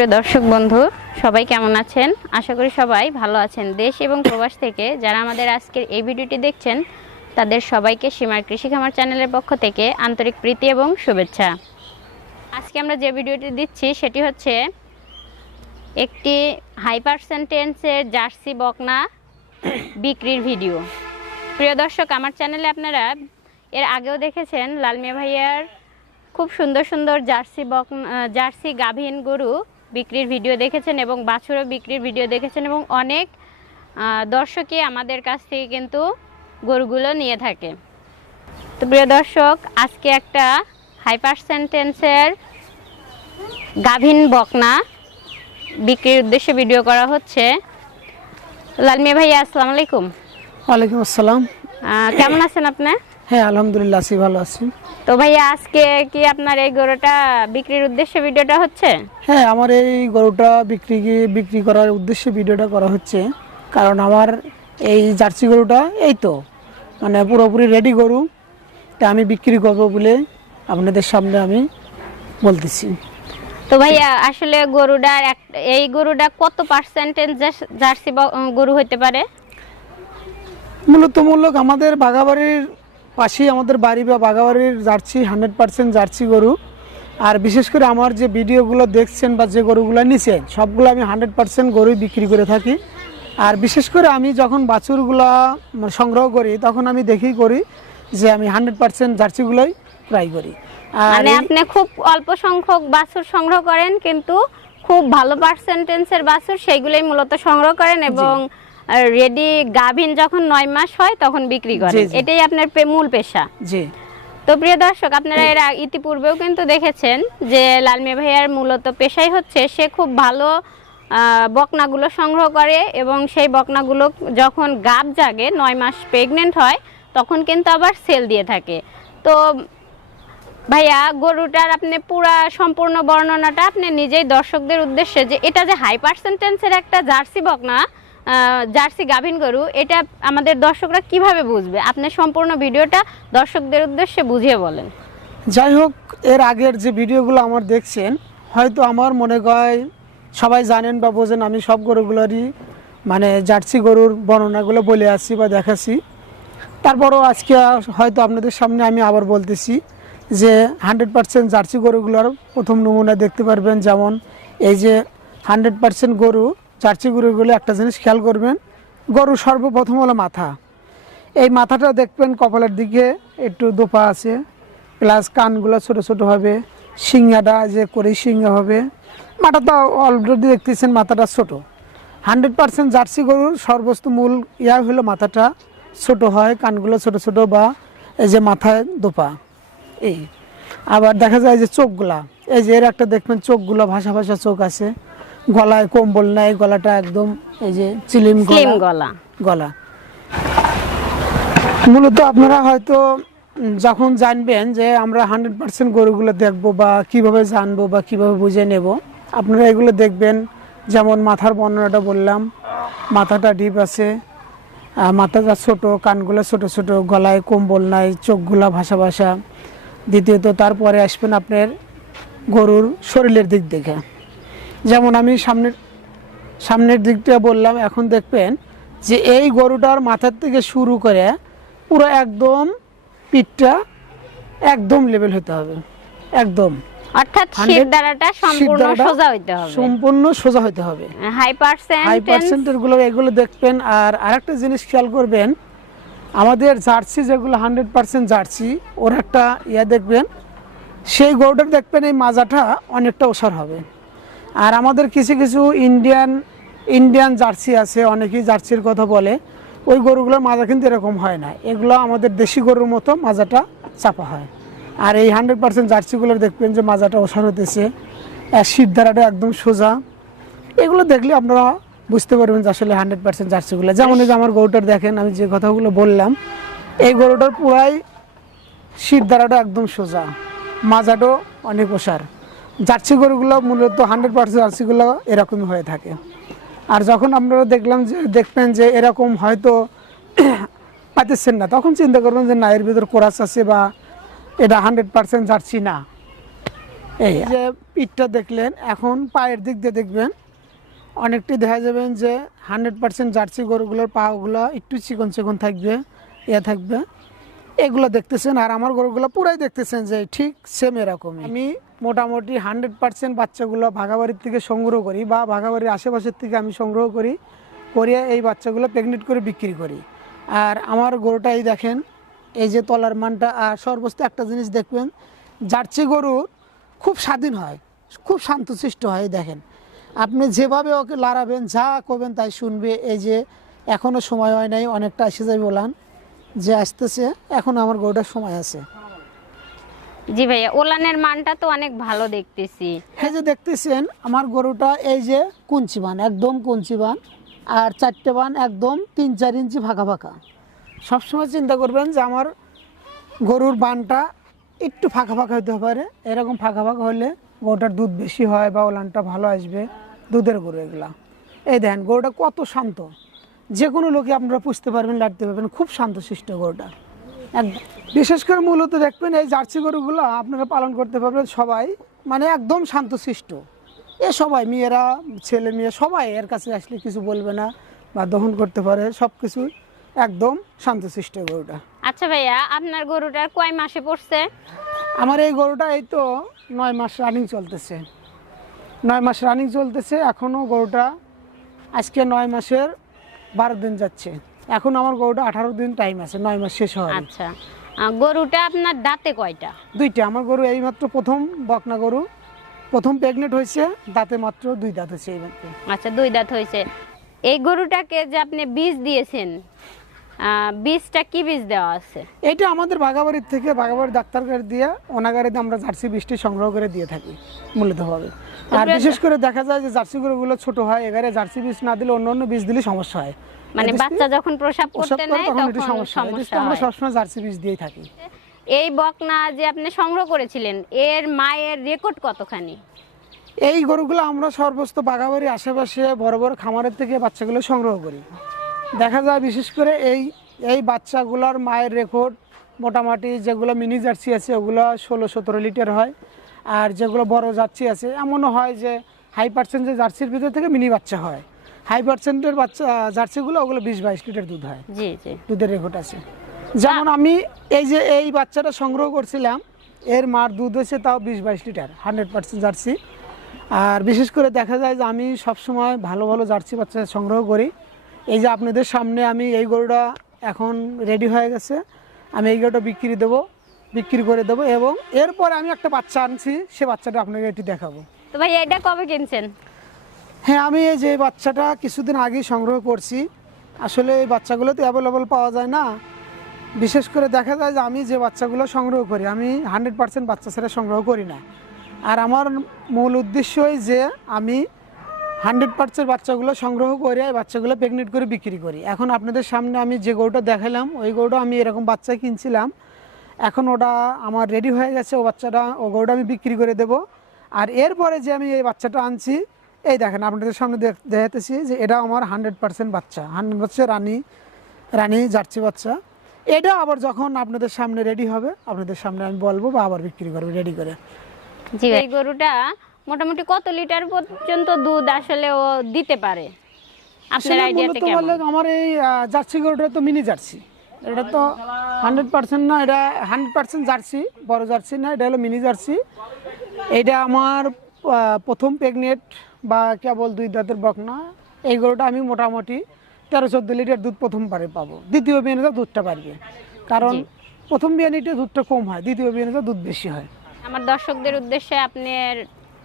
সুপ্রিয় দর্শক বন্ধু, সবাই কেমন আছেন? আশা করি সবাই ভালো আছেন। দেশ এবং প্রবাস থেকে যারা আমাদের আজকের এই ভিডিওটি দেখছেন, তাদের সবাইকে সীমার কৃষি খামার চ্যানেলের পক্ষ থেকে আন্তরিক প্রীতি এবং শুভেচ্ছা। আজকে আমরা যে ভিডিওটি দিচ্ছি, সেটি হচ্ছে একটি হাই পার্সেন্টেন্সের জার্সি বকনা বিক্রির ভিডিও। প্রিয় দর্শক, আমার চ্যানেলে আপনারা এর আগেও দেখেছেন, লালমিয়া ভাইয়ার খুব সুন্দর সুন্দর জার্সি বক জার্সি গাভীন গরু বিক্রির ভিডিও দেখেছেন এবং বাছুরও বিক্রির ভিডিও দেখেছেন এবং অনেক দর্শকই আমাদের কাছ থেকে কিন্তু গরুগুলো নিয়ে থাকে। তো প্রিয় দর্শক আজকে একটা হাই পার্সেন্টেন্সের গাভীন বকনা বিক্রির উদ্দেশ্যে ভিডিও করা হচ্ছে। লালমিয়া ভাইয়া আসসালামু আলাইকুম। ওয়ালাইকুম আসসালাম। কেমন আছেন আপনি? হ্যাঁ আলহামদুলিল্লাহ আছি ভালো আছি। তো ভাইয়া আজকে কি আপনার এই গরুটা বিক্রির উদ্দেশ্যে ভিডিওটা হচ্ছে? হ্যাঁ আমার এই গরুটা বিক্রি বিক্রি করার উদ্দেশ্যে ভিডিওটা করা হচ্ছে। কারণ আমার এই জার্সি গরুটা এই তো মানে পুরোপুরি রেডি গরু। তা আমি বিক্রি করব বলে আপনাদের সামনে আমি বলতেছি। তো ভাইয়া আসলে গরুটার এই গরুটা কত পার্সেন্টেজ জার্সি ব- গরু হতে পারে? মূলত মূলক আমাদের বাগাবাড়ির পাশেই আমাদের বাড়ি বা বাগাবাড়ির জার্সি হান্ড্রেড পার্সেন্ট জার্সি গরু। আর বিশেষ করে আমার যে ভিডিওগুলো দেখছেন বা যে গরুগুলো নিছেন সবগুলো আমি হান্ড্রেড পার্সেন্ট গরুই বিক্রি করে থাকি। আর বিশেষ করে আমি যখন বাছুরগুলা সংগ্রহ করি তখন আমি দেখেই করি যে আমি হান্ড্রেড পার্সেন্ট জার্সিগুলোই ট্রাই করি। আর মানে আপনি খুব অল্প সংখ্যক বাছুর সংগ্রহ করেন কিন্তু খুব ভালো পার্সেন্টেন্সের বাছুর সেইগুলোই মূলত সংগ্রহ করেন এবং রেডি গাভিন যখন নয় মাস হয় তখন বিক্রি করেন। জি। এটাই আপনার মূল পেশা। জি। তো প্রিয় দর্শক আপনারা এর ইতিপূর্বেও কিন্তু দেখেছেন যে লালমিয়া ভাইয়ার মূলত পেশাই হচ্ছে সে খুব ভালো বকনাগুলো সংগ্রহ করে এবং সেই বকনাগুলো যখন গাব জাগে নয় মাস প্রেগনেন্ট হয় তখন কিন্তু আবার সেল দিয়ে থাকে। তো ভাইয়া গরুটার আপনি পুরা সম্পূর্ণ বর্ণনাটা আপনি নিজেই দর্শকদের উদ্দেশ্যে যে এটা যে হাই পার্সেন্টেন্সের একটা জার্সি বকনা জার্সি গাভিন গরু, এটা আমাদের দর্শকরা কীভাবে বুঝবে? আপনি সম্পূর্ণ ভিডিওটা দর্শকদের উদ্দেশ্যে বুঝিয়ে বলেন। যাই হোক, এর আগের যে ভিডিওগুলো আমার দেখছেন, হয়তো আমার মনে হয় সবাই জানেন বা বোঝেন, আমি সব গরুগুলোরই মানে জার্সি গরুর বর্ণনাগুলো বলে আসছি বা দেখাচ্ছি। তারপরও আজকে হয়তো আপনাদের সামনে আমি আবার বলতেছি যে হান্ড্রেড পার্সেন্ট জার্সি গরুগুলোর প্রথম নমুনা দেখতে পারবেন, যেমন এই যে হান্ড্রেড পার্সেন্ট গরু জার্সি গরুগুলো একটা জিনিস খেয়াল করবেন গরু সর্বপ্রথম হলো মাথা। এই মাথাটা দেখবেন কপালের দিকে একটু দোপা আছে, প্লাস কানগুলো ছোট ছোট হবে সিংহাটা যে করে সিংহা হবে। মাথাটা অলরেডি দেখতেছেন মাথাটা ছোট। হান্ড্রেড পার্সেন্ট জার্সি গরুর সর্বস্ত মূল ইয়া হলো মাথাটা ছোট হয়, কানগুলো ছোট ছোট বা এই যে মাথায় দোপা। এই। আবার দেখা যায় যে চোখগুলা, এই যে এর একটা দেখবেন চোখগুলো ভাষা ভাষা চোখ আছে। গলায় কম্বল নাই গলাটা একদম এই যে চিলিম গলা। গলা। মূলত আপনারা হয়তো যখন জানবেন যে আমরা হান্ড্রেড পার্সেন্ট গরুগুলো দেখব বা কীভাবে জানব বা কীভাবে বুঝে নেব আপনারা এগুলো দেখবেন। যেমন মাথার বর্ণনাটা বললাম মাথাটা ডিপ আছে মাথাটা ছোট কানগুলো ছোট ছোট গলায় কম্বল নাই চোখগুলা ভাসা ভাসা। দ্বিতীয়ত তারপরে আসবেন আপনার গরুর শরীরের দিক দেখে। যেমন আমি সামনের সামনের দিকটা বললাম এখন দেখবেন যে এই গরুটার মাথার থেকে শুরু করে পুরো একদম পিঠটা একদম লেভেল হতে হবে। একদম। অর্থাৎ 100 সম্পূর্ণ সোজা হইতে হবে। সম্পূর্ণ সোজা হতে হবে। হাই হাই পার্সেন্টেরগুলো এগুলো দেখবেন। আর আরেকটা জিনিস খেয়াল করবেন আমাদের জার্সি যেগুলো হান্ড্রেড পার্সেন্ট জার্সি ওর একটা ইয়া দেখবেন সেই গরুটার দেখবেন এই মাজাটা অনেকটা ওসার হবে। আর আমাদের কিছু কিছু ইন্ডিয়ান ইন্ডিয়ান জার্সি আছে, অনেকেই জার্সির কথা বলে। ওই গরুগুলোর মাজা কিন্তু এরকম হয় না। এগুলো আমাদের দেশি গরুর মতো মাজাটা চাপা হয়। আর এই হান্ড্রেড পার্সেন্ট জার্সিগুলোর দেখবেন যে মাজাটা ওষার হতেছে শীত ধারাটা একদম সোজা। এগুলো দেখলে আপনারা বুঝতে পারবেন যে আসলে হান্ড্রেড পার্সেন্ট জার্সিগুলো যেমন যে আমার গরুটার দেখেন, আমি যে কথাগুলো বললাম, এই গরুটার পুরাই শীত দ্বারাটা একদম সোজা। মাজাটাও অনেক ওষার। জার্সি গরুগুলো মূলত হান্ড্রেড পার্সেন্ট জার্সিগুলো এরকমই হয়ে থাকে। আর যখন আপনারা দেখলাম যে, দেখবেন যে এরকম হয়তো পাইতেছেন না, তখন চিন্তা করবেন যে না, এর ভিতর কোরাস আছে বা এটা হান্ড্রেড পার্সেন্ট জার্সি না। এই যে পিঠটা দেখলেন, এখন পায়ের দিক দিয়ে দেখবেন, অনেকটি দেখা যাবেন যে হান্ড্রেড পার্সেন্ট জার্সি গরুগুলোর পাগুলো একটু চিকন চিকন থাকবে ইয়ে থাকবে। এগুলো দেখতেছেন আর আমার গরুগুলো পুরাই দেখতেছেন যে ঠিক সেম এরকমই। আমি মোটামুটি হান্ড্রেড পার্সেন্ট বাচ্চাগুলো ভাগাবাড়ির থেকে সংগ্রহ করি বা ভাগাবাড়ির আশেপাশের থেকে আমি সংগ্রহ করি, করিয়ে এই বাচ্চাগুলো প্রেগনেন্ট করে বিক্রি করি। আর আমার গরুটা এই দেখেন, এই যে তলার মানটা, আর সর্বোচ্চ একটা জিনিস দেখবেন, জার্সি গরু খুব স্বাধীন হয়, খুব শান্তশিষ্ট হয়, দেখেন। আপনি যেভাবে ওকে লড়াবেন, যা করবেন তাই শুনবে, এই যে এখনও সময় হয় নাই, অনেকটা এসে যাবে বলান যে আসতেছে এখন আমার গরুটার সময় আছে। জি ভাইয়া ওলানের মানটা তো অনেক ভালো দেখতেছি। এই যে দেখতেছেন আমার গরুটা এই যে কুঞ্চি বান একদম কুঞ্চি বান আর চারটে বান একদম তিন চার ইঞ্চি ফাঁকা ফাঁকা। সবসময় চিন্তা করবেন যে আমার গরুর বানটা একটু ফাঁকা ফাঁকা হতে পারে। এরকম ফাঁকা ফাঁকা হলে গরুটার দুধ বেশি হয় বা ওলানটা ভালো আসবে দুধের গরু এগুলা। এই দেখেন গরুটা কত শান্ত। যে কোনো লোকে আপনারা পুষতে পারবেন লাড়তে পারবেন। খুব শান্তশিষ্ট গরুটা। বিশেষ করে মূলত দেখবেন এই জার্সি গরুগুলো আপনারা পালন করতে পারবেন সবাই মানে একদম শান্তশিষ্ট। এ সবাই মেয়েরা ছেলে মেয়ে সবাই এর কাছে আসলে কিছু বলবে না বা দহন করতে পারে সব কিছু একদম শান্তশিষ্ট গরুটা। আচ্ছা ভাইয়া আপনার গরুটার কয় মাসে পড়ছে? আমার এই গরুটা এই তো নয় মাস রানিং চলতেছে। নয় মাস রানিং চলতেছে এখনও গরুটা আজকে নয় মাসের বারো দিন যাচ্ছে। এখন আমার গরুটা আঠারো দিন টাইম আছে নয় মাস শেষ হয় আচ্ছা। গরুটা আপনার দাঁতে কয়টা? দুইটা। আমার গরু এইমাত্র প্রথম বকনা গরু। প্রথম প্রেগনেন্ট হয়েছে দাঁতে মাত্র দুই দাঁত হয়েছে এইমাত্র। আচ্ছা দুই দাঁত হয়েছে। এই গরুটাকে যে আপনি বীজ দিয়েছেন বীজটা কি বীজ দেওয়া আছে? এইটা আমাদের বাগাবাড়ির থেকে বাগাবাড়ির ডাক্তার দিয়ে ওনাগাড়িতে আমরা জার্সি বৃষ্টি সংগ্রহ করে দিয়ে থাকি মূলত হবে। আর বিশেষ করে দেখা যায় যে জার্সি গরুগুলো ছোট হয় এবারে জার্সি বীজ না দিলে অন্য অন্য বীজ দিলে সমস্যা হয়। মানে বাচ্চা যখন প্রসাব করতে নেয় তখন একটু সমস্যা হয়। আমরা সবসময় জার্সি বীজ দিয়েই থাকি। এই বকনা যে আপনি সংগ্রহ করেছিলেন এর মায়ের রেকর্ড কতখানি? এই গরুগুলো আমরা সর্বস্ত বাগাবাড়ি আশেপাশে বড় বড় খামারের থেকে বাচ্চাগুলো সংগ্রহ করি। দেখা যায় বিশেষ করে এই এই বাচ্চাগুলোর মায়ের রেকর্ড মোটামুটি যেগুলো মিনি জার্সি আছে ওগুলো ষোলো সতেরো লিটার হয়। আর যেগুলো বড় জার্সি আছে এমনও হয় যে হাই পার্সেন্ট যে জার্সির ভিতর থেকে মিনি বাচ্চা হয়। হাই পার্সেন্টের বাচ্চা জার্সিগুলো ওগুলো বিশ বাইশ লিটার দুধ হয়। জি জি। দুধের রেকর্ড আছে। যেমন আমি এই যে এই বাচ্চাটা সংগ্রহ করছিলাম এর মার দুধ হচ্ছে তাও বিশ বাইশ লিটার হান্ড্রেড পার্সেন্ট জার্সি। আর বিশেষ করে দেখা যায় যে আমি সবসময় ভালো ভালো জার্সি বাচ্চা সংগ্রহ করি। এই যে আপনাদের সামনে আমি এই গরুটা এখন রেডি হয়ে গেছে। আমি এই গরুটা বিক্রি দেবো। বিক্রি করে দেবো এবং এরপর আমি একটা বাচ্চা আনছি সে বাচ্চাটা আপনাকে এটি দেখাবো। তো ভাই এটা কবে কিনছেন? হ্যাঁ আমি এই যে বাচ্চাটা কিছুদিন আগেই সংগ্রহ করছি। আসলে এই বাচ্চাগুলো তো অ্যাভেলেবল পাওয়া যায় না। বিশেষ করে দেখা যায় যে আমি যে বাচ্চাগুলো সংগ্রহ করি আমি হান্ড্রেড পার্সেন্ট বাচ্চা ছেড়ে সংগ্রহ করি না। আর আমার মূল উদ্দেশ্যই যে আমি হান্ড্রেড পার্সেন্ট বাচ্চাগুলো সংগ্রহ করে এই বাচ্চাগুলো প্রেগনেন্ট করে বিক্রি করি। এখন আপনাদের সামনে আমি যে গরুটা দেখালাম ওই গরুটা আমি এরকম বাচ্চা কিনছিলাম। এখন ওটা আমার রেডি হয়ে গেছে ও বাচ্চাটা ও গরুটা আমি বিক্রি করে দেব। আর এরপরে যে আমি এই বাচ্চাটা আনছি এই দেখেন আপনাদের সামনে দেখ- দেখাতেছি যে এটা আমার হান্ড্রেড পার্সেন্ট বাচ্চা হান্ড্রেড বাচ্চা রানী রানী জার্সি বাচ্চা। এটা আবার যখন আপনাদের সামনে রেডি হবে আপনাদের সামনে আমি বলব বা আবার বিক্রি করব রেডি করে। জি এই গরুটা মোটামুটি কত লিটার পর্যন্ত দুধ আসলে ও দিতে পারে? আপনার মূলত কেমন? আমার এই জার্সি গরুটা তো মিনি জার্সি। এটা তো হান্ড্রেড পার্সেন্ট না এটা হান্ড্রেড পার্সেন্ট জার্সি বড় জার্সি না এটা হলো মিনি জার্সি। এটা আমার প্রথম প্রেগনেন্ট বা কেবল দুই দাঁতের বকনা এই গরুটা আমি মোটামুটি তেরো চোদ্দ লিটার দুধ প্রথম পারে পাবো। দ্বিতীয় বিয়ানিতে দুধটা পারবে। কারণ প্রথম বিয়ানিতে দুধটা কম হয় দ্বিতীয় বিয়ানিতে দুধ বেশি হয়। আমার দর্শকদের উদ্দেশ্যে আপনার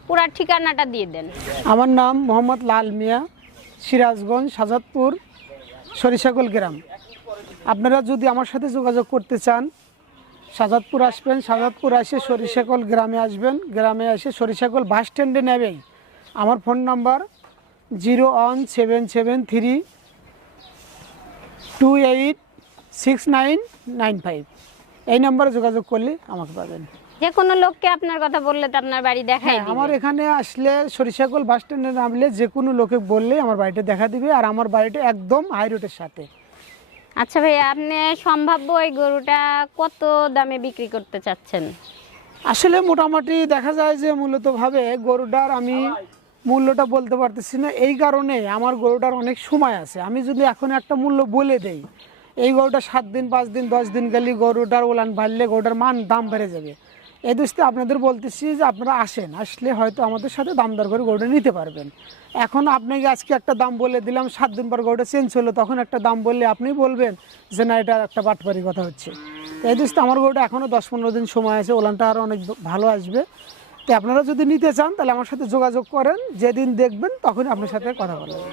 পুরা ঠিকানাটা দিয়ে দেন। আমার নাম মোহাম্মদ লাল মিয়া সিরাজগঞ্জ সাজাদপুর সরিষাকল গ্রাম। আপনারা যদি আমার সাথে যোগাযোগ করতে চান সাজাদপুর আসবেন সাজাদপুর এসে সরিষাকল গ্রামে আসবেন গ্রামে এসে সরিষাকল বাস স্ট্যান্ডে নেবেন। আমার phone number zero one seven seven three two eight six nine nine five. এই নাম্বারে যোগাযোগ করলে আমাকে পাবেন। যে কোনো লোককে আপনার কথা বললে তো আপনার বাড়ি দেখাই হ্যাঁ আমার এখানে আসলে সরিষাকল বাস স্ট্যান্ডে নামলে যে কোনো লোকে বললে আমার বাড়িটা দেখা দিবে আর আমার বাড়িটা একদম হাই রোডের সাথে। আচ্ছা ভাই আপনি সম্ভাব্য এই গরুটা কত দামে বিক্রি করতে চাচ্ছেন? আসলে মোটামুটি দেখা যায় যে মূলতভাবে গরুটার আমি মূল্যটা বলতে পারতেছি না। এই কারণে আমার গরুটার অনেক সময় আছে। আমি যদি এখন একটা মূল্য বলে দেই, এই গরুটা সাত দিন, পাঁচ দিন, দশ দিন গেলে গরুটার ওলান ভাললে গরুটার মান, দাম বেড়ে যাবে। এই দৃষ্টি আপনাদের বলতেছি যে আপনারা আসেন, আসলে হয়তো আমাদের সাথে দাম দর করে গরুটা নিতে পারবেন। এখন আপনাকে আজকে একটা দাম বলে দিলাম, সাত দিন পর গরুটা চেঞ্জ হলো, তখন একটা দাম বললে আপনি বলবেন যে না, এটা একটা বাটপারি কথা হচ্ছে। তো এই দৃষ্টি আমার গরুটা এখনও দশ পনেরো দিন সময় আছে, ওলানটা আরও অনেক ভালো আসবে। তো আপনারা যদি নিতে চান, তাহলে আমার সাথে যোগাযোগ করেন, যেদিন দেখবেন, তখনই আপনার সাথে কথা বলবেন